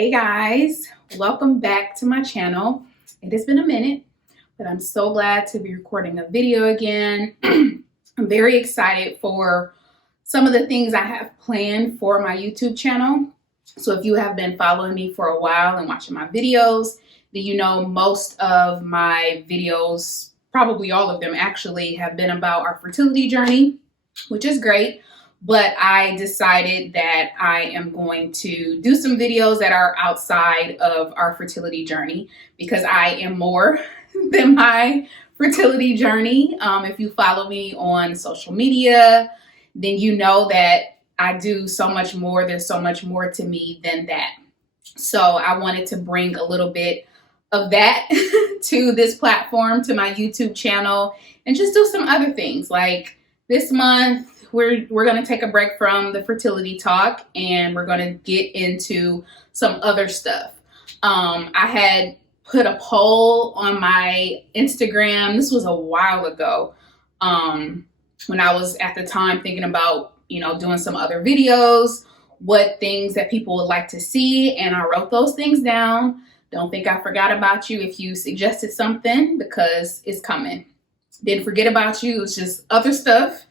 Hey guys, welcome back to my channel. It has been a minute, but I'm so glad to be recording a video again. I'm very excited for some of the things I have planned for my YouTube channel. So if you have been following me for a while and watching my videos, then you know most of my videos, probably all of them actually, have been about our fertility journey, which is great. But I decided that I am going to do some videos that are outside of our fertility journey because I am more than my fertility journey. If you follow me on social media, then you know that I do so much more. There's so much more to me than that. So I wanted to bring a little bit of that to this platform, to my YouTube channel, and just do some other things. Like this month, we're going to take a break from the fertility talk and we're going to get into some other stuff. I had put a poll on my Instagram. This was a while ago when I was at the time thinking about, doing some other videos, what things that people would like to see. And I wrote those things down. Don't think I forgot about you if you suggested something, because it's coming. Didn't forget about you. It's just other stuff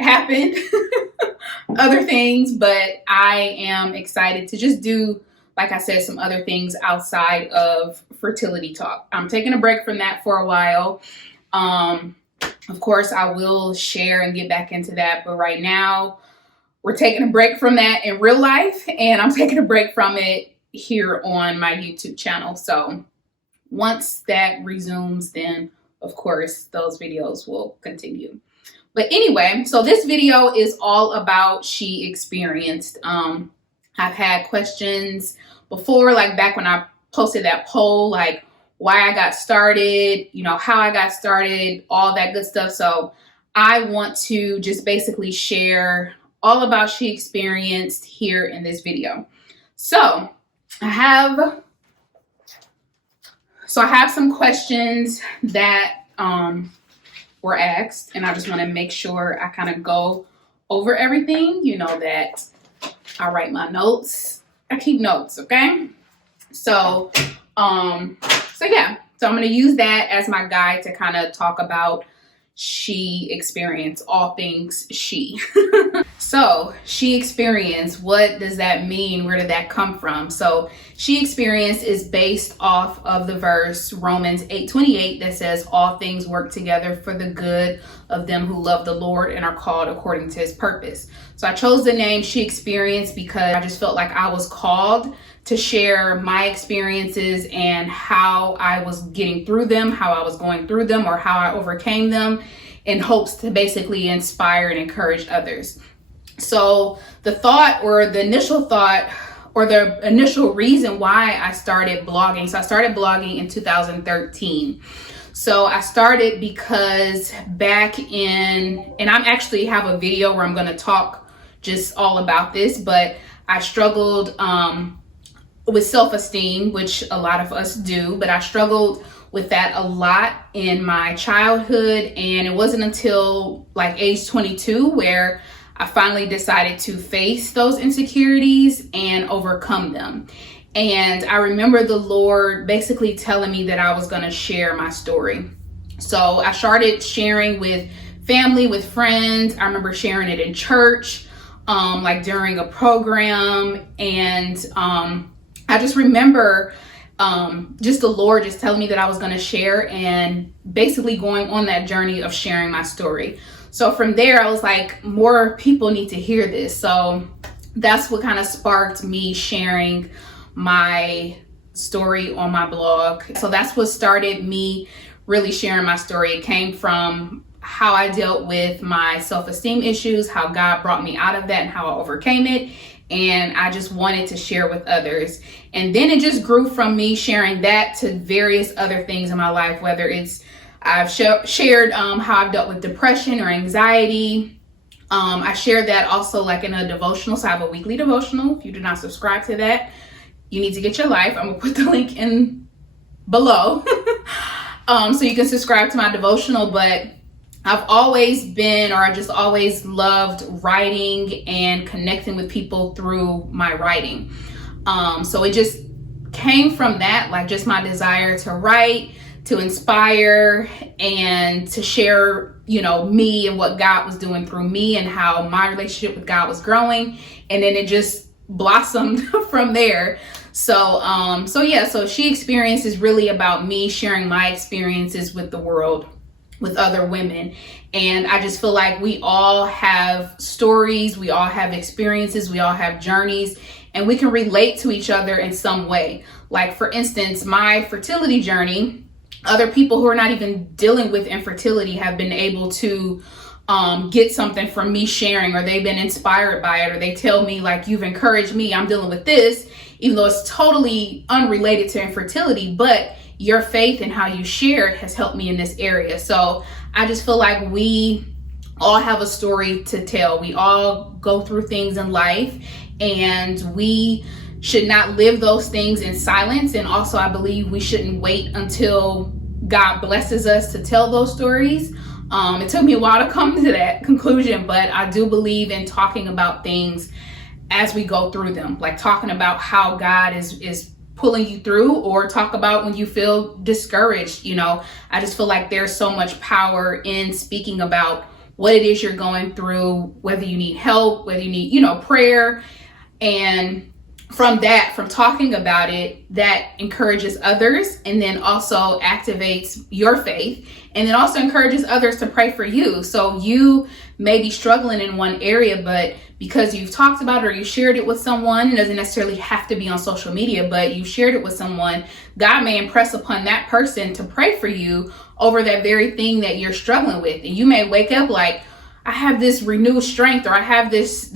happened, other things, but I am excited to just do, like I said, some other things outside of fertility talk. I'm taking a break from that for a while. Of course, I will share and get back into that, but right now we're taking a break from that in real life, and I'm taking a break from it here on my YouTube channel. So once that resumes, then of course those videos will continue. But anyway, so this video is all about she experienced. I've had questions before, like back when I posted that poll, like why I got started, how I got started, all that good stuff. So I want to just basically share all about she experienced here in this video. So I have some questions that were asked, and I just want to make sure I kind of go over everything. You know that I write my notes. I keep notes, okay? So I'm going to use that as my guide to kind of talk about she experience, all things she. So she experience, what does that mean? Where did that come from? So she experience is based off of the verse Romans 8:28 that says all things work together for the good of them who love the Lord and are called according to his purpose. So I chose the name She Experienced because I just felt like I was called to share my experiences and how I was getting through them, how I was going through them, or how I overcame them, in hopes to basically inspire and encourage others. So the initial reason why I started blogging. So I started blogging in 2013. So I started because back in, and I actually have a video where I'm going to talk just all about this, but I struggled with self-esteem, which a lot of us do, but I struggled with that a lot in my childhood. And it wasn't until like age 22 where I finally decided to face those insecurities and overcome them. And I remember the Lord basically telling me that I was going to share my story. So I started sharing with family, with friends. I remember sharing it in church, like during a program. And I just remember just the Lord just telling me that I was going to share, and basically going on that journey of sharing my story. So from there, I was like, more people need to hear this. So that's what kind of sparked me sharing my story on my blog. So that's what started me really sharing my story. It came from how I dealt with my self-esteem issues, how God brought me out of that, and how I overcame it. And I just wanted to share with others. And then it just grew from me sharing that to various other things in my life, whether it's I've shared how I've dealt with depression or anxiety. I shared that also like in a devotional. So I have a weekly devotional. If you do not subscribe to that, you need to get your life. I'm gonna put the link in below so you can subscribe to my devotional. But I've always been, or I just always loved writing and connecting with people through my writing. So it just came from that, like just my desire to write, to inspire, and to share, me and what God was doing through me and how my relationship with God was growing. And then it just blossomed from there. So She Experienced is really about me sharing my experiences with the world, with other women. And I just feel like we all have stories, we all have experiences, we all have journeys, and we can relate to each other in some way. Like, for instance, my fertility journey, other people who are not even dealing with infertility have been able to get something from me sharing, or they've been inspired by it, or they tell me, like, you've encouraged me, I'm dealing with this, even though it's totally unrelated to infertility, but your faith and how you share it has helped me in this area. So I just feel like we all have a story to tell. We all go through things in life, and we should not live those things in silence. And also, I believe we shouldn't wait until God blesses us to tell those stories. It took me a while to come to that conclusion, but I do believe in talking about things as we go through them, like talking about how God is pulling you through, or talk about when you feel discouraged. I just feel like there's so much power in speaking about what it is you're going through, whether you need help, whether you need, prayer. And from talking about it, that encourages others, and then also activates your faith, and then also encourages others to pray for you. So you may be struggling in one area, but because you've talked about it or you shared it with someone, it doesn't necessarily have to be on social media, but you shared it with someone, God may impress upon that person to pray for you over that very thing that you're struggling with. And you may wake up like, I have this renewed strength, or I have this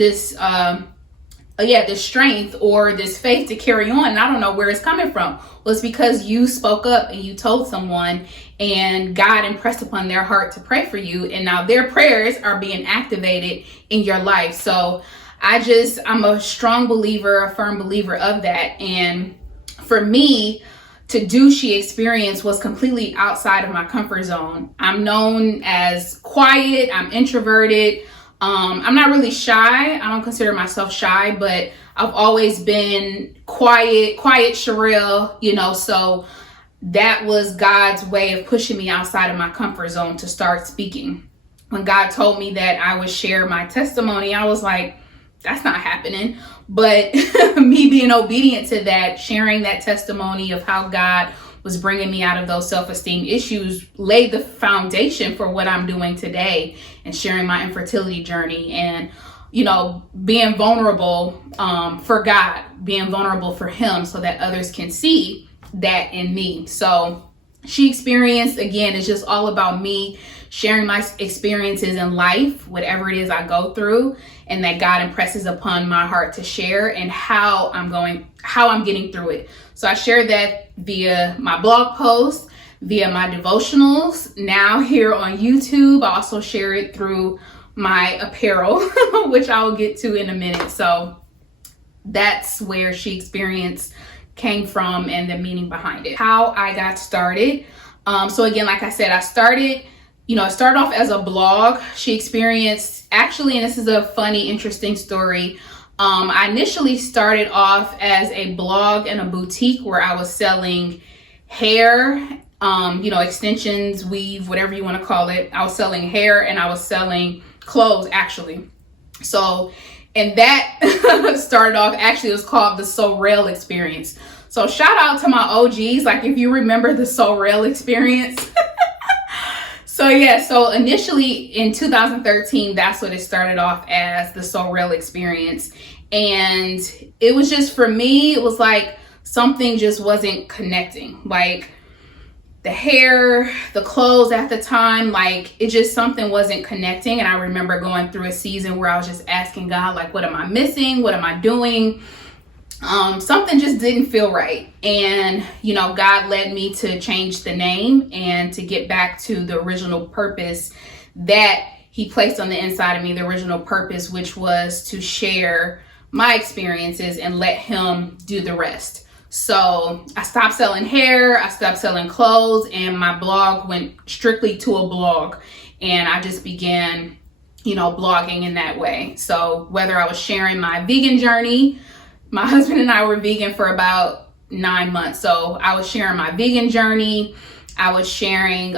strength or this faith to carry on, and I don't know where it's coming from. Well, it's because you spoke up and you told someone, and God impressed upon their heart to pray for you, and now their prayers are being activated in your life. So I'm a strong believer, a firm believer of that. And for me to do She Experienced was completely outside of my comfort zone. I'm known as quiet, I'm introverted. I'm not really shy. I don't consider myself shy, but I've always been quiet Sherelle, so that was God's way of pushing me outside of my comfort zone to start speaking. When God told me that I would share my testimony, I was like, that's not happening. But me being obedient to that, sharing that testimony of how God was bringing me out of those self-esteem issues, laid the foundation for what I'm doing today, and sharing my infertility journey, and being vulnerable for God, being vulnerable for Him, so that others can see that in me. So She Experienced, again, is just all about me sharing my experiences in life, whatever it is I go through, and that God impresses upon my heart to share, and how I'm getting through it. So I share that via my blog posts, via my devotionals, now here on YouTube. I also share it through my apparel, which I will get to in a minute. So that's where She Experienced came from, and the meaning behind it. How I got started. So again, like I said, I started off as a blog. She Experienced, actually, and this is a funny, interesting story. I initially started off as a blog and a boutique where I was selling hair, extensions, weave, whatever you want to call it. I was selling hair, and I was selling clothes, actually. So, and that started off, actually, it was called the Sorrel Experience. So shout out to my OGs, like if you remember the Sorrel Experience. So initially in 2013, that's what it started off as, the Sorrel Experience. And it was just, for me, it was like something just wasn't connecting. Like the hair, the clothes at the time, like it just, something wasn't connecting. And I remember going through a season where I was just asking God, like, what am I missing? What am I doing? Something just didn't feel right. And, God led me to change the name and to get back to the original purpose that He placed on the inside of me, the original purpose, which was to share my experiences and let Him do the rest. So I stopped selling hair, I stopped selling clothes, and my blog went strictly to a blog. And I just began, blogging in that way. So whether I was sharing my vegan journey, my husband and I were vegan for about 9 months. So I was sharing my vegan journey. I was sharing,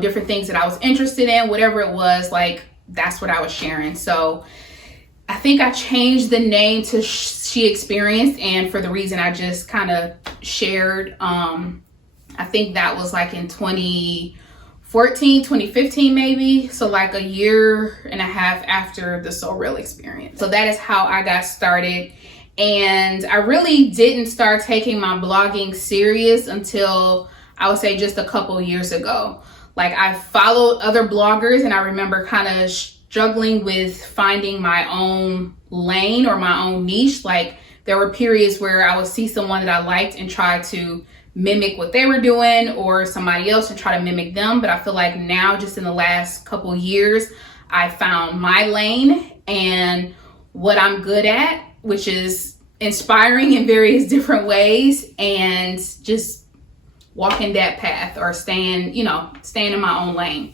different things that I was interested in, whatever it was, like that's what I was sharing. So I think I changed the name to She Experienced, and for the reason I just kind of shared. I think that was like in 2014, 2015 maybe. So like a year and a half after the So Real experience. So that is how I got started. And I really didn't start taking my blogging serious until I would say just a couple years ago. Like I followed other bloggers, and I remember kind of struggling with finding my own lane or my own niche. Like there were periods where I would see someone that I liked and try to mimic what they were doing, or somebody else and try to mimic them. But I feel like now, just in the last couple years, I found my lane and what I'm good at, which is inspiring in various different ways and just walking that path, or staying in my own lane.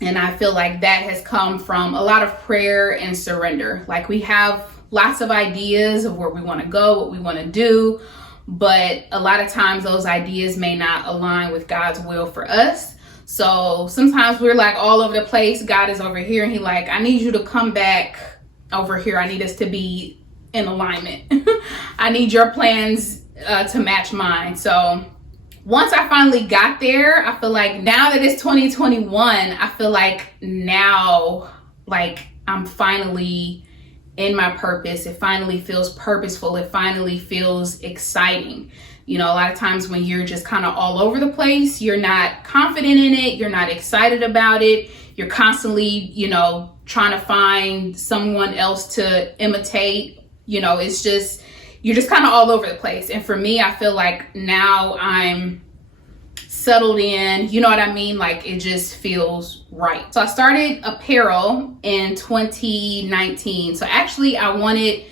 And I feel like that has come from a lot of prayer and surrender. Like we have lots of ideas of where we want to go, what we want to do, but a lot of times those ideas may not align with God's will for us. So sometimes we're like all over the place. God is over here and He like, I need you to come back over here. I need us to be in alignment. I need your plans to match mine. So once I finally got there, I feel like now that it's 2021, I feel like now, like I'm finally in my purpose. It finally feels purposeful. It finally feels exciting. A lot of times when you're just kind of all over the place, you're not confident in it. You're not excited about it. You're constantly, trying to find someone else to imitate. It's just, you're just kind of all over the place. And for me, I feel like now I'm settled in, you know what I mean? Like it just feels right. So I started apparel in 2019. So actually I wanted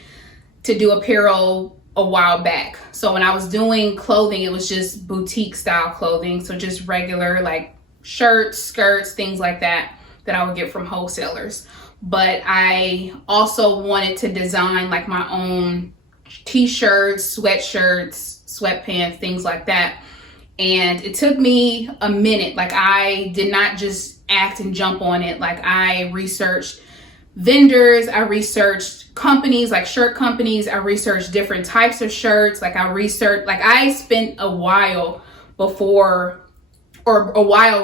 to do apparel a while back. So when I was doing clothing, it was just boutique style clothing. So just regular like shirts, skirts, things like that I would get from wholesalers. But I also wanted to design like my own t-shirts, sweatshirts, sweatpants, things like that. And it took me a minute. Like I did not just act and jump on it. Like I researched vendors, I researched companies, like shirt companies, I researched different types of shirts. I spent a while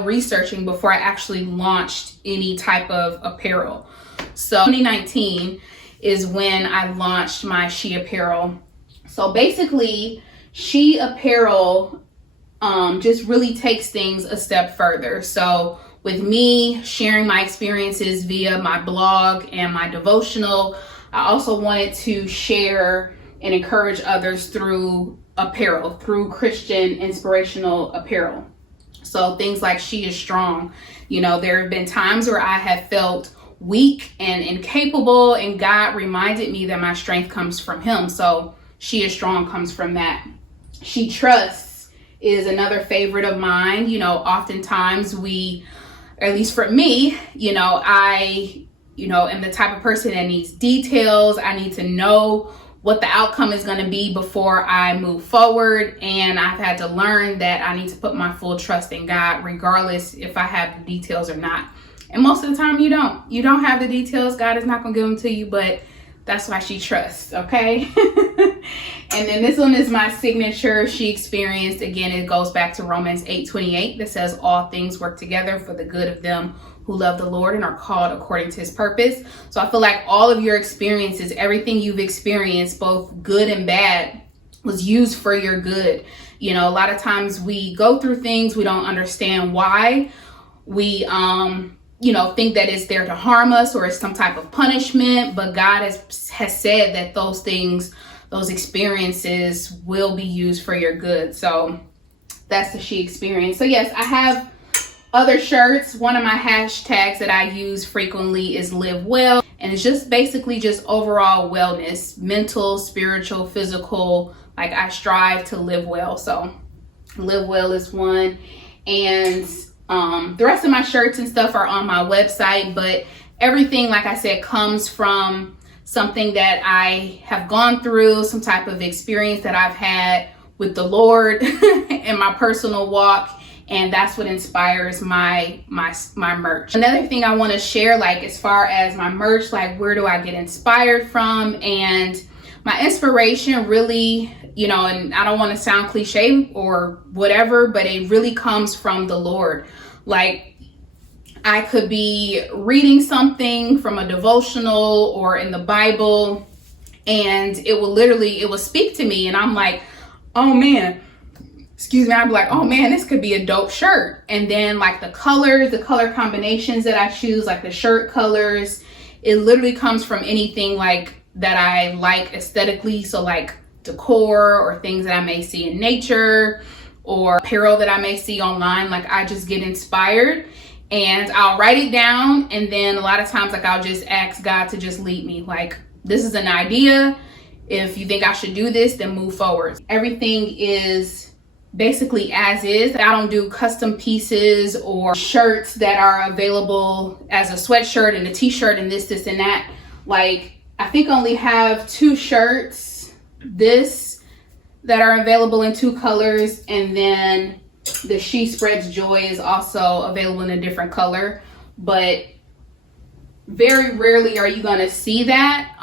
researching before I actually launched any type of apparel. So 2019 is when I launched my She Apparel. So basically, She Apparel just really takes things a step further. So with me sharing my experiences via my blog and my devotional, I also wanted to share and encourage others through apparel, through Christian inspirational apparel. So things like She Is Strong. There have been times where I have felt weak and incapable, and God reminded me that my strength comes from Him. So She Is Strong comes from that. She Trusts is another favorite of mine. Oftentimes we, at least for me, I am the type of person that needs details. I need to know what the outcome is going to be before I move forward. And I've had to learn that I need to put my full trust in God, regardless if I have the details or not. And most of the time you don't have the details. God is not going to give them to you, but that's why She Trusts. Okay. And then this one is my signature, She Experienced. Again, it goes back to Romans 8:28 that says all things work together for the good of them who love the Lord and are called according to His purpose. So I feel like all of your experiences, everything you've experienced, both good and bad, was used for your good. A lot of times we go through things, we don't understand why. We think that it's there to harm us or it's some type of punishment, but God has said that those things, those experiences will be used for your good. So that's the She Experience. So yes, I have other shirts. One of my hashtags that I use frequently is Live Well. And it's just basically just overall wellness, mental, spiritual, physical. Like I strive to live well. So Live Well is one. And the rest of my shirts and stuff are on my website, but everything, like I said, comes from something that I have gone through, some type of experience that I've had with the Lord in my personal walk. And that's what inspires my merch. Another thing I want to share, like as far as my merch, like where do I get inspired from? And my inspiration really, you know, and I don't want to sound cliche or whatever, but it really comes from the Lord. Like I could be reading something from a devotional or in the Bible, and it will speak to me, and I'm like, oh man, excuse me, I'd be like, oh man, this could be a dope shirt. And then like the colors, the color combinations that I choose, like the shirt colors, it literally comes from anything like that I like aesthetically. So like decor or things that I may see in nature or apparel that I may see online. Like I just get inspired and I'll write it down. And then a lot of times like I'll just ask God to just lead me. Like, this is an idea. If you think I should do this, then move forward. Everything is basically as is. I don't do custom pieces or shirts that are available as a sweatshirt and a t-shirt and this and that. Like I think I only have 2 shirts that are available in 2 colors, and then the She Spreads Joy is also available in a different color, but very rarely are you gonna see that.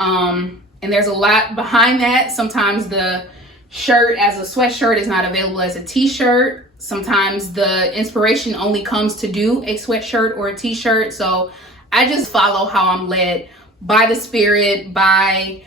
And there's a lot behind that. Sometimes the shirt as a sweatshirt is not available as a t-shirt. Sometimes the inspiration only comes to do a sweatshirt or a t-shirt. So I just follow how I'm led by the Spirit, by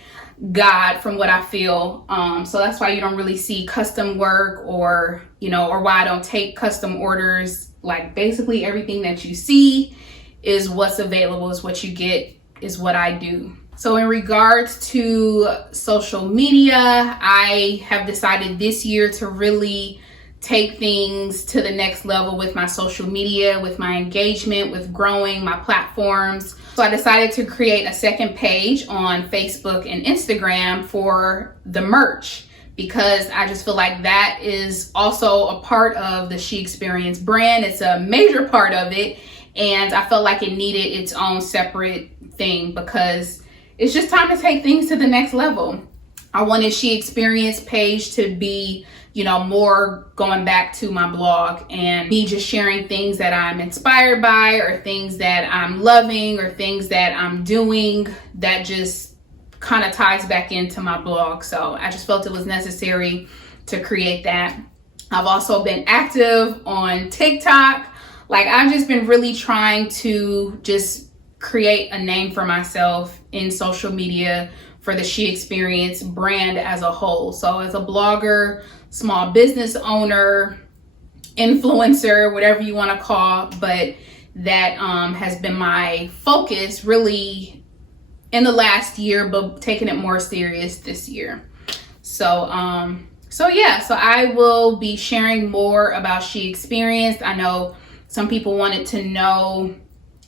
God, from what I feel. So that's why you don't really see custom work or, you know, or why I don't take custom orders. Like basically everything that you see is what's available, is what you get, is what I do. So in regards to social media, I have decided this year to really take things to the next level with my social media, with my engagement, with growing my platforms. So I decided to create a second page on Facebook and Instagram for the merch, because I just feel like that is also a part of the She Experience brand. It's a major part of it. And I felt like it needed its own separate thing because it's just time to take things to the next level. I wanted She Experience page to be, you know, more going back to my blog and me just sharing things that I'm inspired by or things that I'm loving or things that I'm doing that just kind of ties back into my blog. So I just felt it was necessary to create that. I've also been active on TikTok. Like I've just been really trying to just create a name for myself in social media for the She Experience brand as a whole. So as a blogger, small business owner, influencer, whatever you want to call, but that has been my focus really in the last year, but taking it more serious this year. So I will be sharing more about She Experience. I know some people wanted to know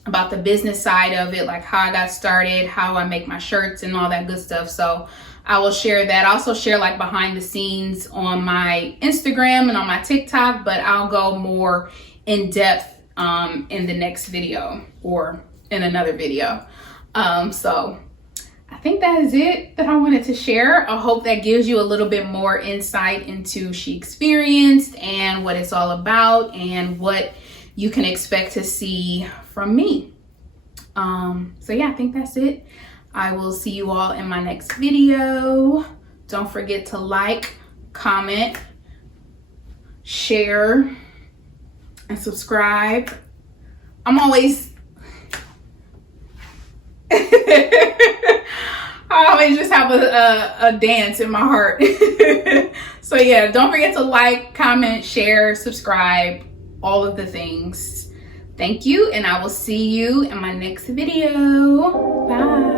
about the business side of it, like how I got started, how I make my shirts and all that good stuff. So I will share that. I also share like behind the scenes on my Instagram and on my TikTok, but I'll go more in depth in the next video or in another video. So I think that is it that I wanted to share. I hope that gives you a little bit more insight into She Experienced and what it's all about and what you can expect to see from me. So yeah, I think that's it. I will see you all in my next video. Don't forget to like, comment, share, and subscribe. I'm always I always just have a dance in my heart. So yeah, don't forget to like, comment, share, subscribe, all of the things. Thank you, and I will see you in my next video. Bye.